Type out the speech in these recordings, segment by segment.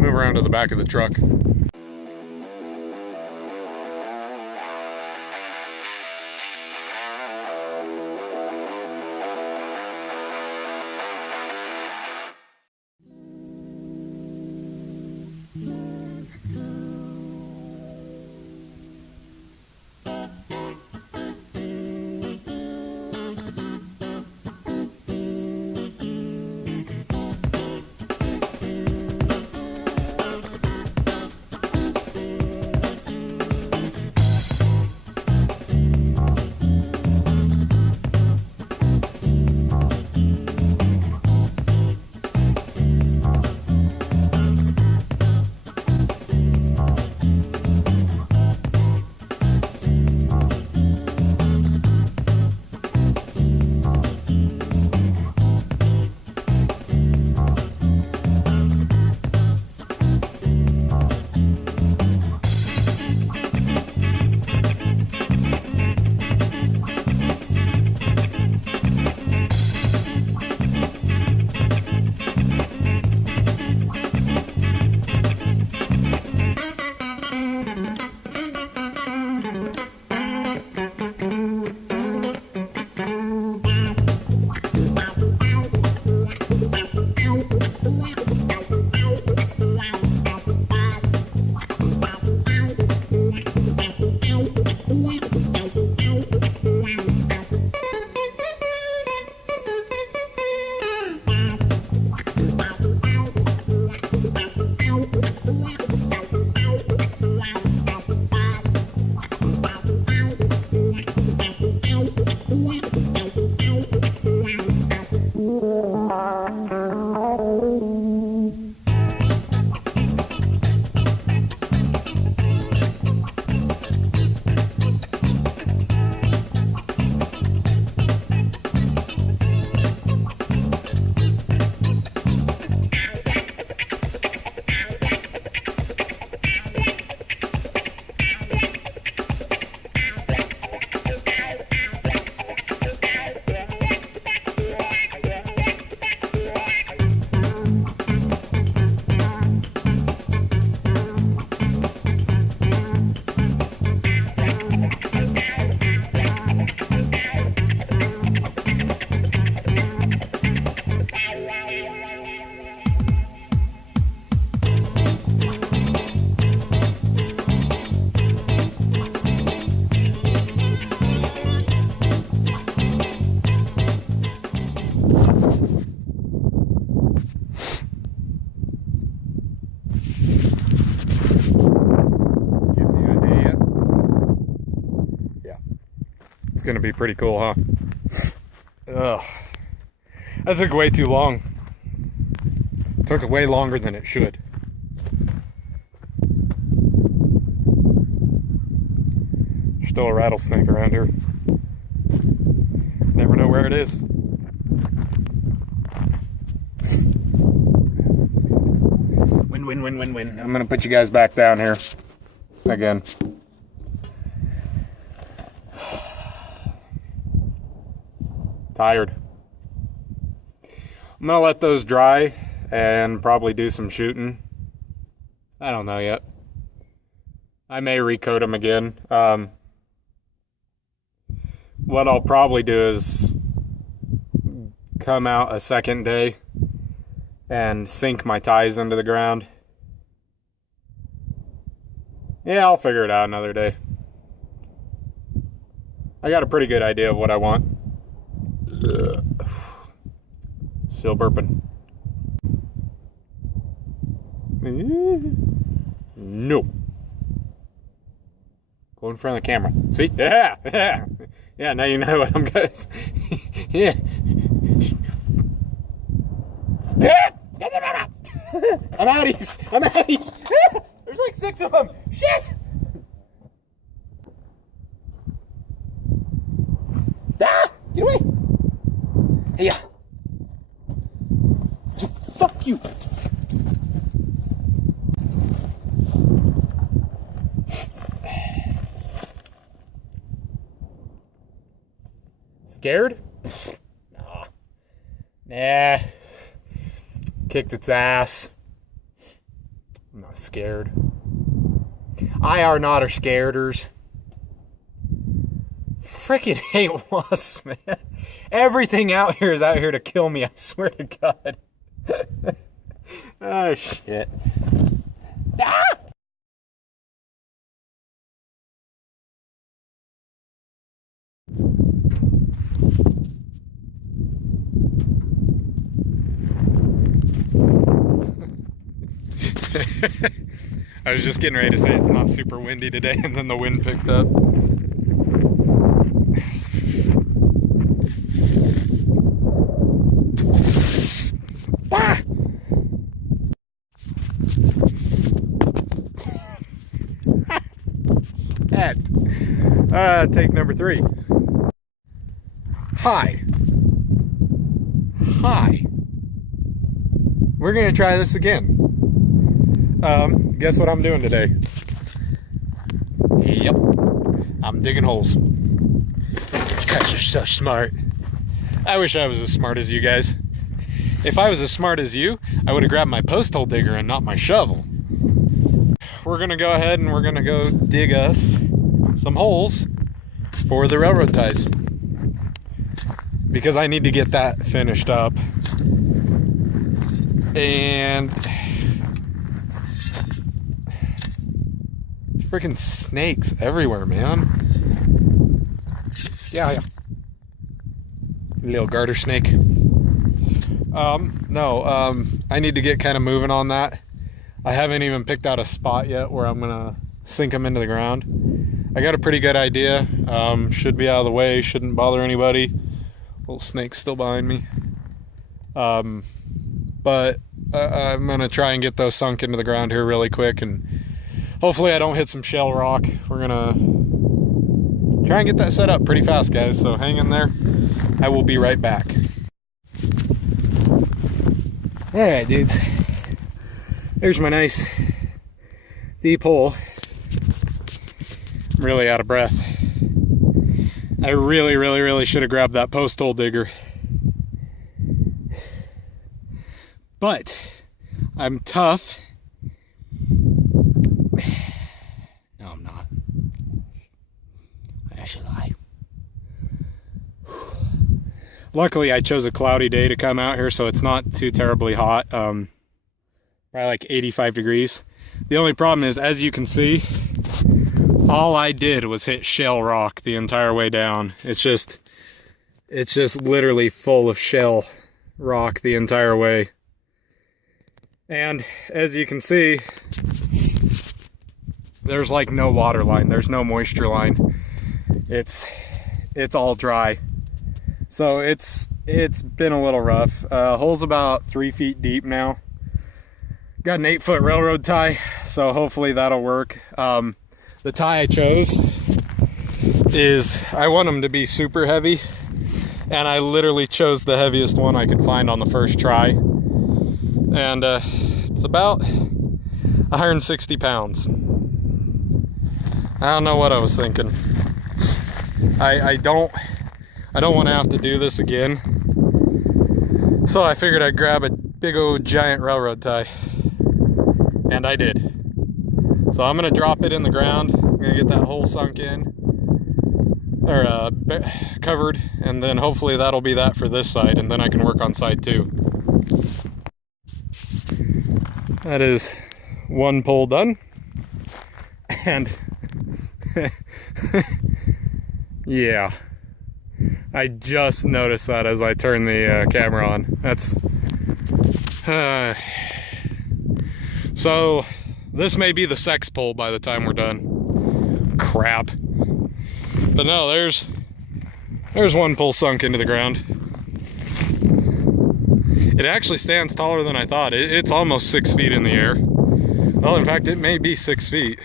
move around to the back of the truck. It's gonna be pretty cool, huh? Ugh. That took way too long. Took way longer than it should. There's still a rattlesnake around here. Never know where it is. Win. I'm gonna put you guys back down here again. Tired. I'm gonna let those dry and probably do some shooting. I don't know yet. I may recoat them again. What I'll probably do is come out a second day and sink my ties into the ground. Yeah, I'll figure it out another day. I got a pretty good idea of what I want. Still burping. No. Go in front of the camera. See? Yeah. Yeah, now you know what I'm going to... Yeah. I'm outies. There's like 6 of them. Shit. Ah! Get away. Hey, yeah. Fuck you. Scared? Nah. Kicked its ass. I'm not scared. I are not scareders. Freaking hate wasps, man. Everything out here is out here to kill me, I swear to God. Oh, shit. Ah! I was just getting ready to say it's not super windy today, and then the wind picked up. Take number 3. Hi. We're gonna try this again. Guess what I'm doing today? Yep. I'm digging holes. You guys are so smart. I wish I was as smart as you guys. If I was as smart as you, I would have grabbed my post hole digger and not my shovel. We're gonna go ahead and we're gonna go dig us some holes for the railroad ties, because I need to get that finished up. And freaking snakes everywhere, man. Yeah. Little garter snake. I need to get kind of moving on that. I haven't even picked out a spot yet where I'm gonna sink them into the ground. I got a pretty good idea. Should be out of the way, shouldn't bother anybody. Little snake's still behind me. But I'm gonna try and get those sunk into the ground here really quick, and hopefully I don't hit some shell rock. We're gonna try and get that set up pretty fast, guys, so hang in there. I will be right back. Alright, dudes. There's my nice deep hole. I'm really out of breath. I really should have grabbed that post hole digger. But I'm tough. No, I'm not. I actually lie. Luckily, I chose a cloudy day to come out here, so it's not too terribly hot. Probably like 85 degrees. The only problem is, as you can see, all I did was hit shell rock the entire way down. It's just literally full of shell rock the entire way. And as you can see, there's like no water line, there's no moisture line. It's all dry. So it's been a little rough. Hole's about 3 feet deep now. Got an 8-foot railroad tie, so hopefully that'll work. The tie I chose is, I want them to be super heavy, and I literally chose the heaviest one I could find on the first try. And it's about 160 pounds. I don't know what I was thinking. I don't want to have to do this again. So I figured I'd grab a big old giant railroad tie. And I did. So I'm gonna drop it in the ground. I'm gonna get that hole sunk in, or covered, and then hopefully that'll be that for this side, and then I can work on side 2. That is one pole done. And yeah, I just noticed that as I turned the camera on. That's so this may be the sex pole by the time we're done. Crap. But no, there's one pole sunk into the ground. It actually stands taller than I thought. It's almost 6 feet in the air. Well, in fact, it may be 6 feet.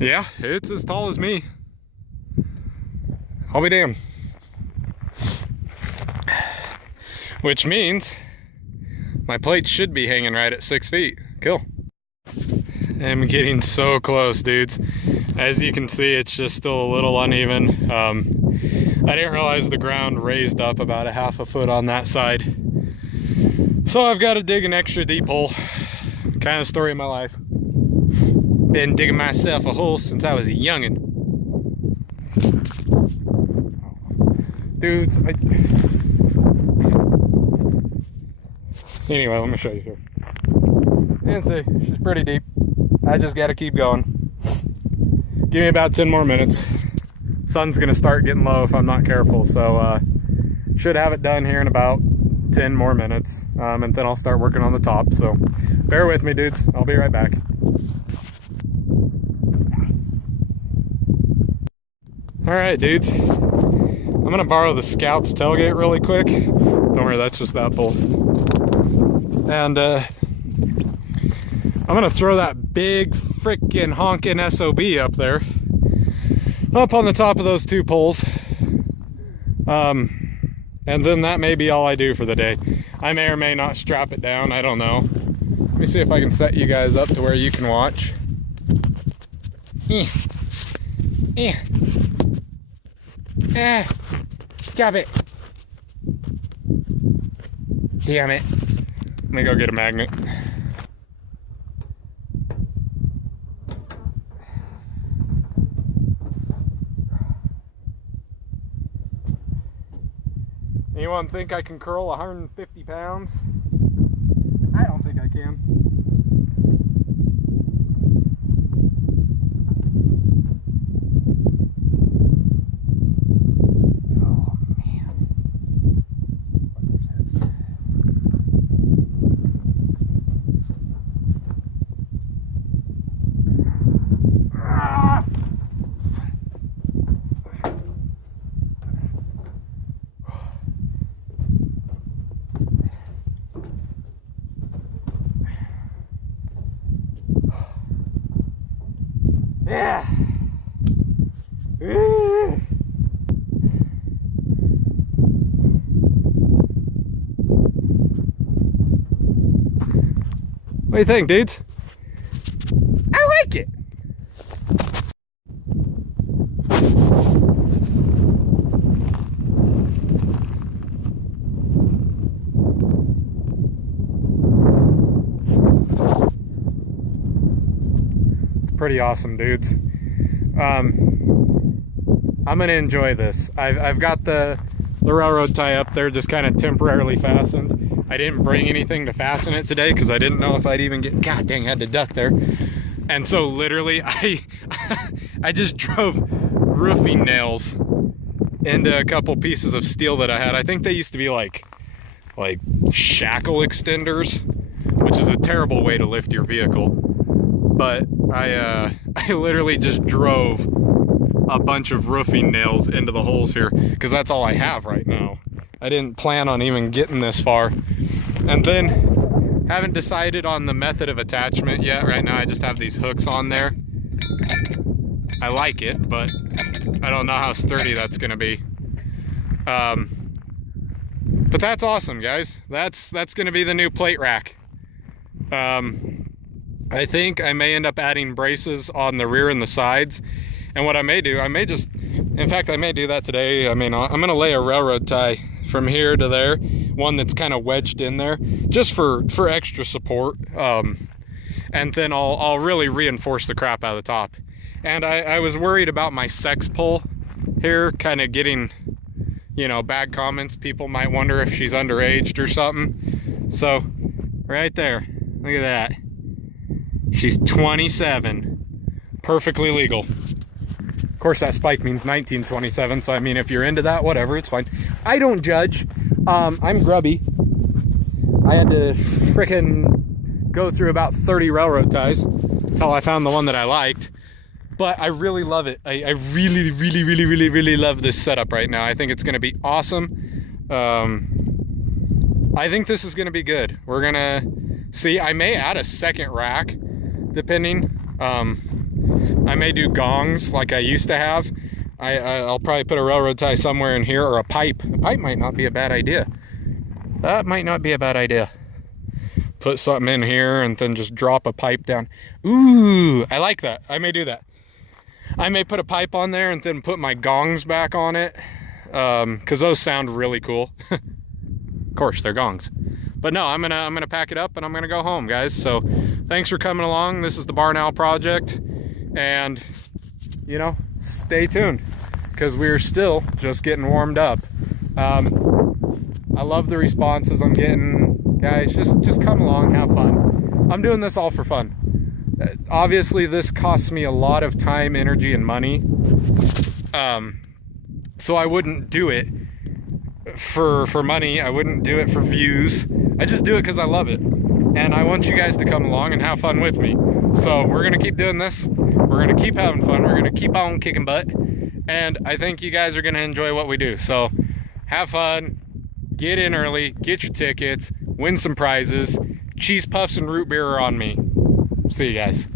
Yeah, it's as tall as me. I'll be damned. Which means my plate should be hanging right at 6 feet. Cool. I'm getting so close, dudes. As you can see, it's just still a little uneven. I didn't realize the ground raised up about a half a foot on that side. So I've got to dig an extra deep hole. Kind of story of my life. Been digging myself a hole since I was a youngin'. Dudes, anyway, let me show you here. And see, she's pretty deep. I just gotta keep going. Give me about 10 more minutes. Sun's gonna start getting low if I'm not careful, so should have it done here in about 10 more minutes, and then I'll start working on the top. So bear with me, dudes. I'll be right back. All right, dudes. I'm gonna borrow the Scout's tailgate really quick. Don't worry, that's just that bolt. And I'm gonna throw that big frickin' honkin' SOB up there, up on the top of those 2 poles. And then that may be all I do for the day. I may or may not strap it down, I don't know. Let me see if I can set you guys up to where you can watch. Stop it. Damn it. Let me go get a magnet. Anyone think I can curl 150 pounds? I don't think I can. Oh, man. Ah! Yeah. What do you think, dudes? I like it. Pretty awesome, dudes. I'm gonna enjoy this. I've got the railroad tie up there, just kind of temporarily fastened. I didn't bring anything to fasten it today because I didn't know if I'd even get, god dang, I had to duck there. And so literally I just drove roofing nails into a couple pieces of steel that I had. I think they used to be like shackle extenders, which is a terrible way to lift your vehicle. But I literally just drove a bunch of roofing nails into the holes here because that's all I have right now. I didn't plan on even getting this far. And then haven't decided on the method of attachment yet. Right now I just have these hooks on there. I like it, but I don't know how sturdy that's gonna be. But that's awesome, guys. That's gonna be the new plate rack. I think I may end up adding braces on the rear and the sides. And what I may do, I may do that today. I mean, I'm gonna lay a railroad tie from here to there, one that's kind of wedged in there, just for extra support. And then I'll really reinforce the crap out of the top. And I was worried about my sex pole here, kind of getting, you know, bad comments. People might wonder if she's underaged or something. So, right there, look at that. She's 27, perfectly legal. Of course, that spike means 1927, so I mean, if you're into that, whatever, it's fine. I don't judge. I'm grubby. I had to frickin' go through about 30 railroad ties until I found the one that I liked. But I really love it. I really, really, really, really, really love this setup right now. I think it's gonna be awesome. I think this is gonna be good. We're gonna see. I may add a second rack, depending. I may do gongs like I used to have. I'll probably put a railroad tie somewhere in here, or a pipe. A pipe might not be a bad idea. That might not be a bad idea. Put something in here and then just drop a pipe down. Ooh, I like that. I may do that. I may put a pipe on there and then put my gongs back on it, because those sound really cool. Of course, they're gongs. But no, I'm gonna pack it up and I'm gonna go home, guys. So thanks for coming along. This is the Barn Owl Project, and you know, stay tuned because we're still just getting warmed up. I love the responses I'm getting, guys. Just come along, have fun. I'm doing this all for fun. Obviously, this costs me a lot of time, energy, and money. So I wouldn't do it for money. I wouldn't do it for views. I just do it because I love it. And I want you guys to come along and have fun with me. So we're going to keep doing this. We're going to keep having fun. We're going to keep on kicking butt. And I think you guys are going to enjoy what we do. So have fun. Get in early. Get your tickets. Win some prizes. Cheese puffs and root beer are on me. See you guys.